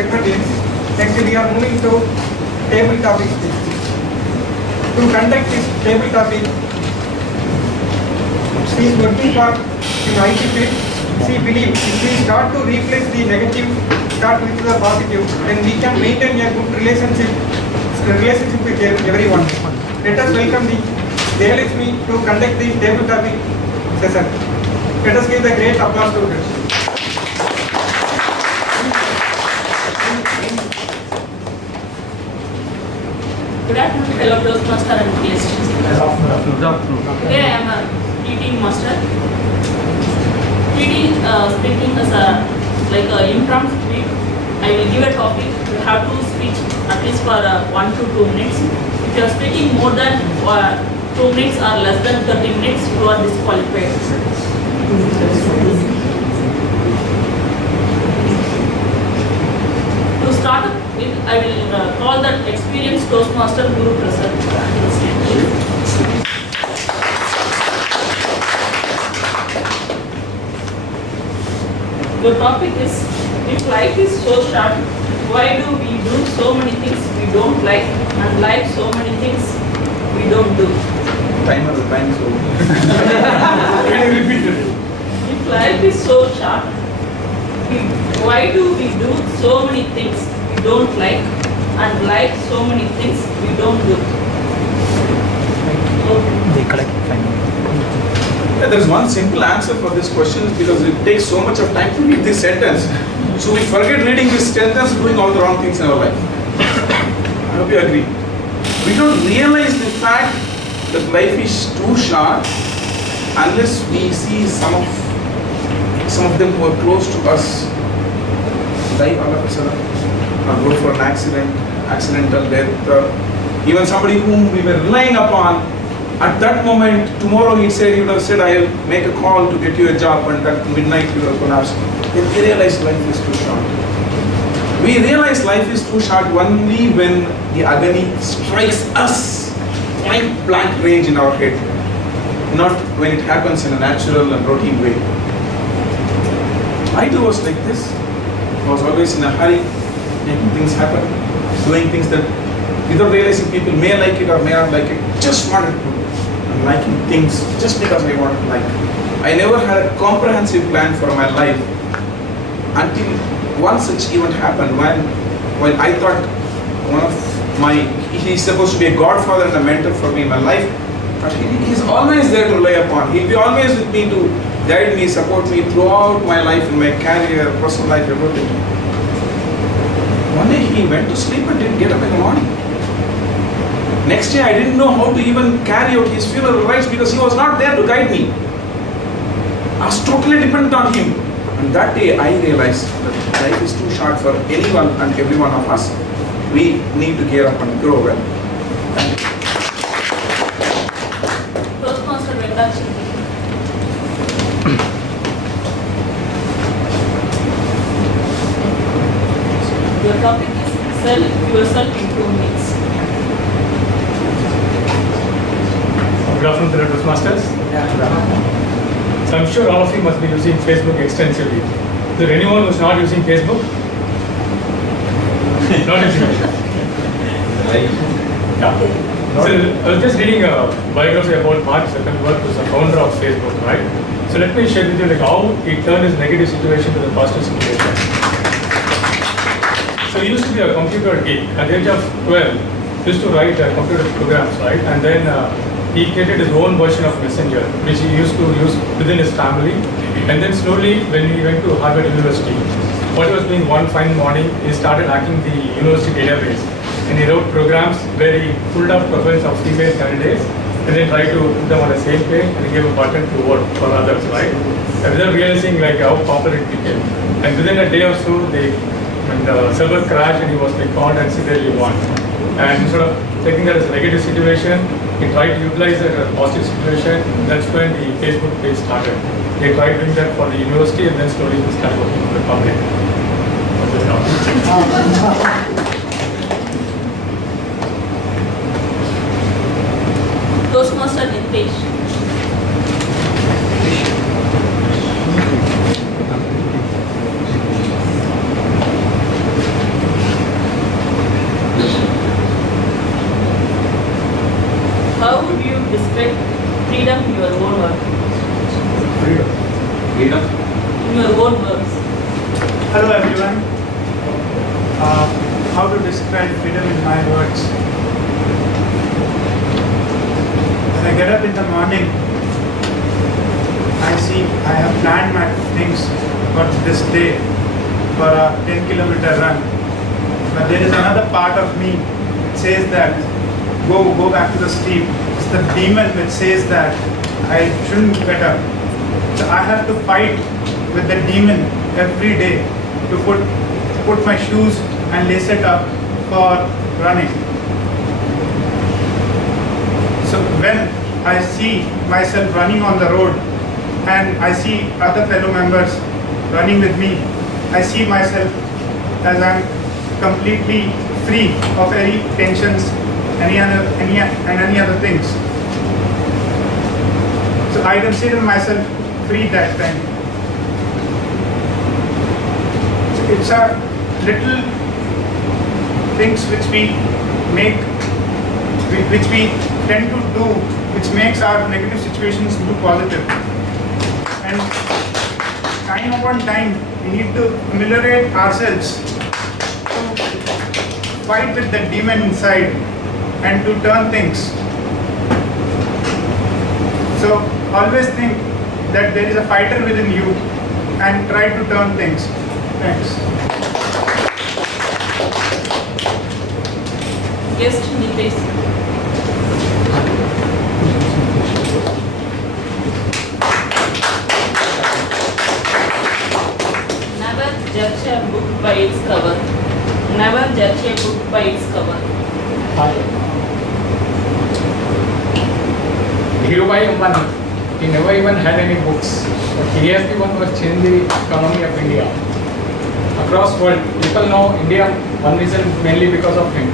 segment is, next we are moving to table topics. To conduct this table topic, she is working for in IT field. She believes if we start to replace the negative, start with the positive, then we can maintain a good relationship with everyone. Let us welcome the Jayalakshmi to conduct the table topic session. Let us give the great applause to her. Good afternoon, fellow Toastmaster and guests. Today I am a TD master. TD speaking as a impromptu speech. I will give a topic. You have to speak at least for 1 to 2 minutes. If you are speaking more than 2 minutes or less than 30 minutes, you are disqualified. To start with, I will call that experienced Toastmaster Guru Prasad. The topic is, if life is so short, why do we do so many things we don't like and like so many things we don't do? Timer, the time is over. Can you repeat it? If life is so short, why do we do so many things we don't like and like so many things we don't do? There's one simple answer for this question because it takes so much of time to read this sentence. So we forget reading this sentence doing all the wrong things in our life. I hope you agree. We don't realize the fact that life is too short unless we see some of them who are close to us die all of a sudden or go for an accidental death, even somebody whom we were relying upon. At that moment, tomorrow he would have said, I'll make a call to get you a job, and at midnight you will collapse. Then we realize life is too short. We realize life is too short only when the agony strikes us point blank range in our head, not when it happens in a natural and routine way. I too was like this. I was always in a hurry, making things happen, doing things that without realizing people may like it or may not like it, just wanted to. Liking things just because I wanted to like. I never had a comprehensive plan for my life until one such event happened when I thought he's supposed to be a godfather and a mentor for me in my life, but he's always there to rely upon. He'll be always with me to guide me, support me throughout my life, in my career, personal life, everything. One day he went to sleep and didn't get up in the morning. Next day I didn't know how to even carry out his funeral rites because he was not there to guide me. I was totally dependent on him. And that day I realized that life is too short for anyone and every one of us. We need to gear up and grow well. Thank you. Toastmaster Vendachi. Your topic is self-yourself in 2 minutes. Good afternoon, fellow Toastmasters. So I'm sure all of you must be using Facebook extensively. Is there anyone who's not using Facebook? Not using it. Yeah. So I was just reading a biography about Mark Zuckerberg, who's the founder of Facebook, right? So let me share with you how he turned his negative situation to the positive situation. So he used to be a computer geek. At the age of 12, he used to write computer programs, right? And then he created his own version of Messenger, which he used to use within his family. And then slowly, when he went to Harvard University, what he was doing one fine morning, he started hacking the university database. And he wrote programs where he pulled up profiles of female candidates and then tried to put them on the same page and he gave a button to vote for others, right? And without realizing how popular it became. And within a day or so, the server crashed and he was called and severely won. And instead of taking that as a negative situation, he tried to utilize it as a positive situation. That's when the Facebook page started. They tried doing that for the university and then slowly we started working for the public. Toastmaster Nitesh. own words. Freedom. In your own words. Hello everyone. How to describe freedom in my words? When I get up in the morning, I see I have planned my things for this day for a 10-kilometer run. But there is another part of me that says that go back to the sleep. It's the demon which says that I shouldn't get up. So I have to fight with the demon every day to put my shoes and lace it up for running. So when I see myself running on the road and I see other fellow members running with me, I see myself as I'm completely free of any tensions, any other things. So I consider myself free that time. So it's a little things which we tend to do, which makes our negative situations into positive. And time upon time, we need to ameliorate ourselves to fight with the demon inside and to turn things. So always think that there is a fighter within you and try to turn things. Thanks. Guest Nitesh. Never judge a book by its cover. Never judge a book by its cover. Dhirubhai Ambani, he never even had any books, but he has the one who has changed the economy of India. Across world, people know India, one reason mainly because of him.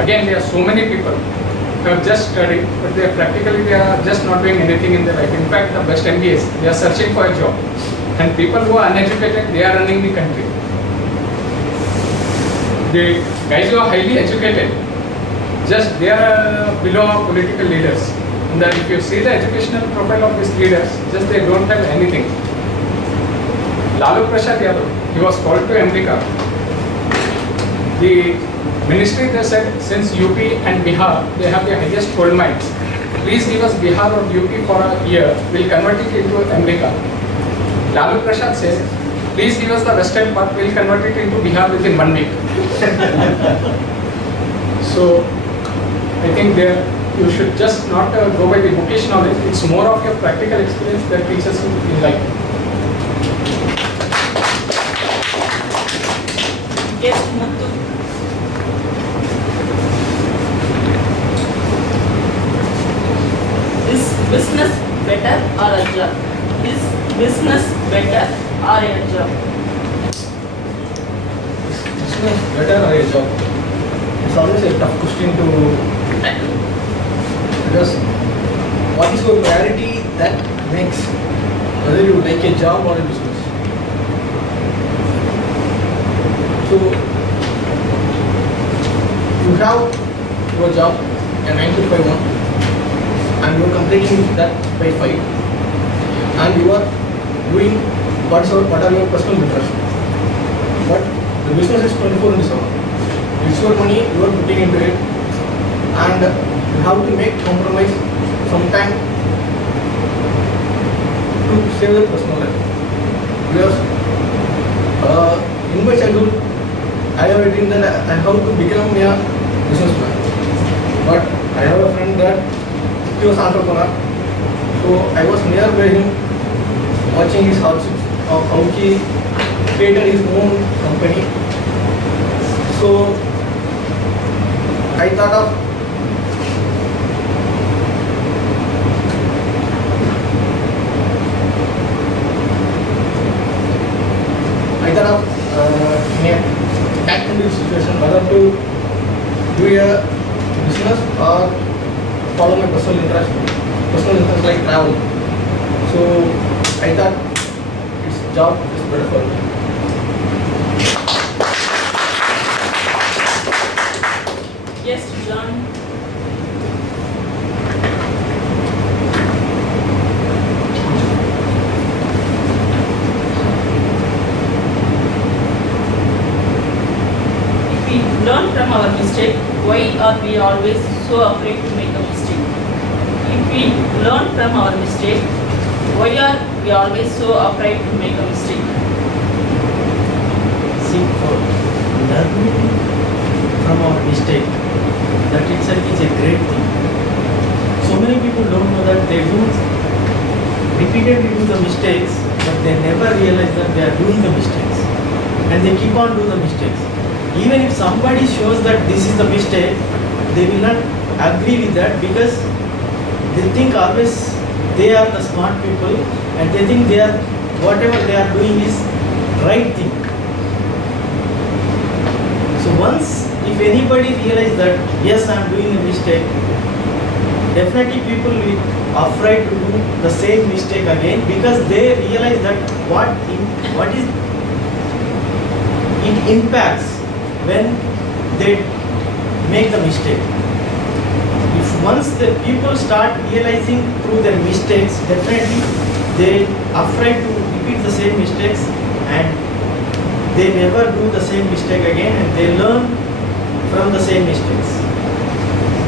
Again, there are so many people who have just studied, but they are just not doing anything in their life. In fact, the best MBAs, they are searching for a job. And people who are uneducated, they are running the country. The guys who are highly educated, just they are below political leaders. And then if you see the educational profile of these leaders, just they don't have anything. Lalu Prasad Yadav, he was called to America. The ministry, they said, since UP and Bihar, they have the highest gold mines. Please give us Bihar or UP for a year, we'll convert it into America. Lalu Prasad said, please give us the western part, we'll convert it into Bihar within 1 week. So, I think there you should just not go by the bookish knowledge, it's more of your practical experience that teaches you in life. Guest Muthu. Is business better or a job? Is business better or a job? Business better or a job? It's always a tough question to tackle. Because what is your priority that makes whether you like a job or a business? So you have your job, a 9 to 5 one, and you are completing that by 5, and you are doing what are your personal interests. But the business is 24/7. It's your money, you are putting into it, and you have to make compromise sometime to save your personal life. Because in my childhood, I have a dream that I have to become a businessman. But I have a friend that he was entrepreneur. So I was nearby him, watching his hardships of how he created his own company. So I thought of in a tackling this situation, whether to do a business or follow my personal interest like travel. So I thought its job is better for me. Yes, John. mistake, why are we always so afraid to make a mistake? If we learn from our mistake, why are we always so afraid to make a mistake? See, for learning from our mistake, that itself is a great thing. So many people don't know that they do repeatedly do the mistakes, but they never realize that they are doing the mistakes, and they keep on doing the mistakes. Even if somebody shows that this is the mistake, they will not agree with that because they think always they are the smart people, and they think they are whatever they are doing is right thing. So once if anybody realize that yes, I am doing a mistake, definitely people will be afraid to do the same mistake again because they realize that what is it impacts when they make the mistake. If once the people start realizing through their mistakes, definitely they are afraid to repeat the same mistakes and they never do the same mistake again, and they learn from the same mistakes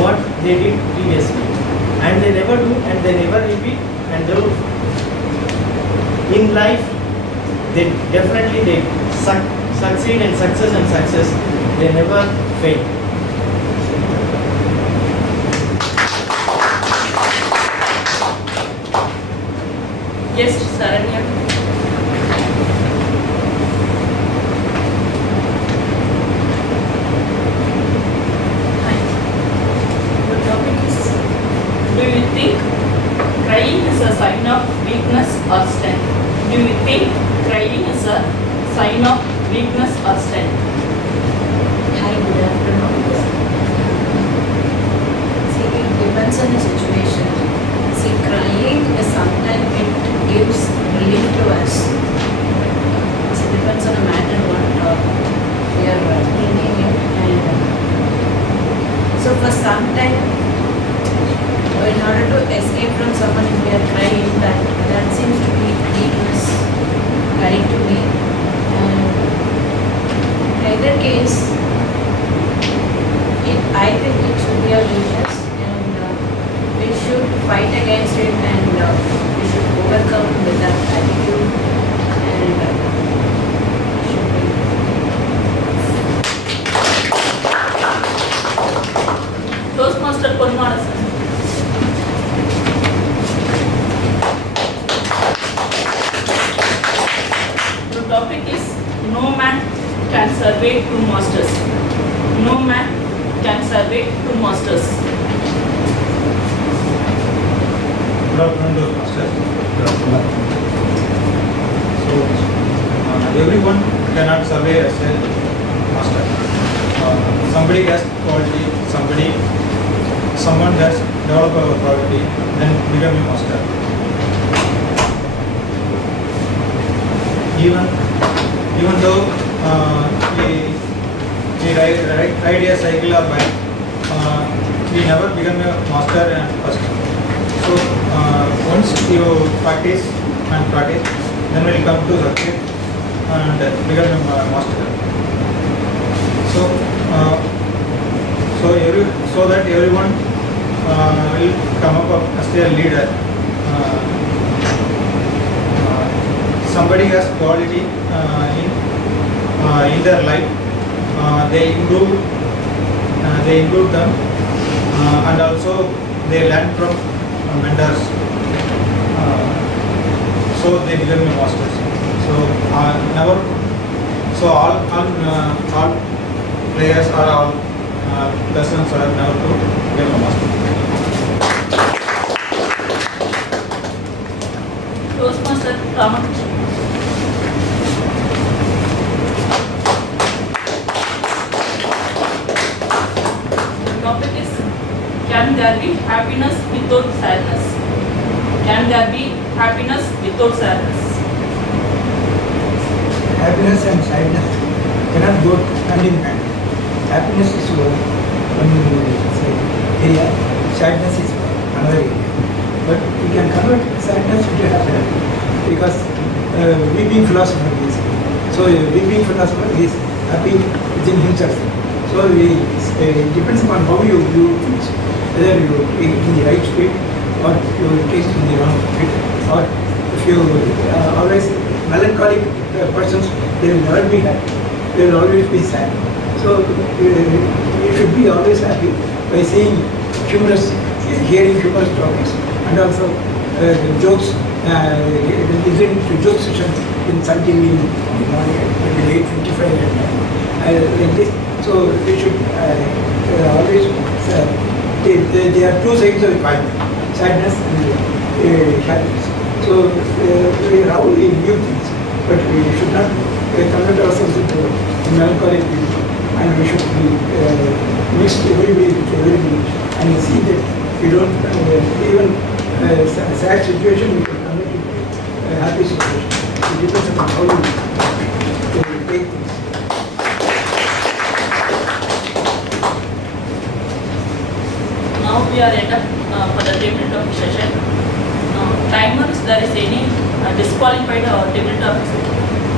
what they did previously, and they never do and they never repeat, and they in life they definitely succeed and success, they never fail. Yes, Saranya. Hi. The topic is, do you think crying is a sign of weakness or strength? Do you think crying is a sign of weakness or strength? Hi, good afternoon. See, it depends on the situation. See, crying is sometimes it gives relief to us. It depends on the matter what we are thinking in. And so for some time, in order to escape from someone if we are crying, that seems to be weakness, according to me. And in either case, I think it should be a weakness, and we should fight against it, and we should overcome with that attitude, and should be. Toastmaster Polmada sir. The topic is, no man can survey two masters. No man can survey two masters. Good afternoon, Master. So, everyone cannot survey as a master. Somebody has quality, someone has developed a quality, then become a master. Even though we ride a cycle or bike, we never become a master and first. So once you practice, then we'll come to circuit and become a master. So that everyone will come up as a leader. Somebody has quality in their life. They improve them, and also they learn from mentors. So they become a masters. So all players or all persons are never to become a master. Toastmaster Ramakrishna. The topic is, can there be happiness without sadness? Can there be happiness without sadness? Happiness and sadness cannot go hand in hand. Happiness is one area, sadness is another area. But we can convert sadness into happiness because weeping philosopher is. So a weeping philosopher is happy within himself. So So it depends upon how you teach, whether you take it in the right speed or you take it in the wrong speed, or if you always melancholic persons, they will never be happy. They will always be sad. So you should be always happy by seeing humorous, hearing humorous topics, and also jokes, listening to joke session in Sun TV in the morning at 8:55 at night. Like this. So they should always, they are two sides of the coin, sadness and happiness. So we are all new things, but we should not convert ourselves into melancholic people, and we should be mixed everybody with everybody, and see that we don't even sad situation we can convert into a happy situation. It depends upon how you take things. Now we are end up for the table topic session. Timers, there is any disqualified table topics?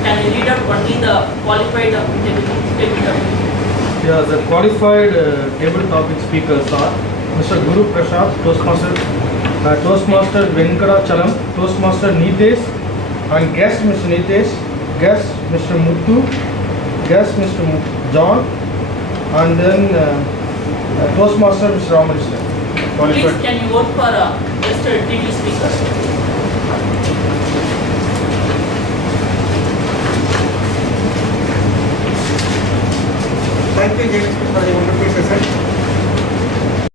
Can you read out only the qualified table topic? Yeah, the qualified table topic speakers are Mr. Guru Prasad, Toastmaster Venkatachalam, Toastmaster Nitesh, and guest Mr. Nitesh, guest Mr. Muthu, guest Mr. John, and then Toastmaster Mr. Ramakrishnan. Please, Qualified. can you vote for guest TV speaker? Thank you, James, for the wonderful session.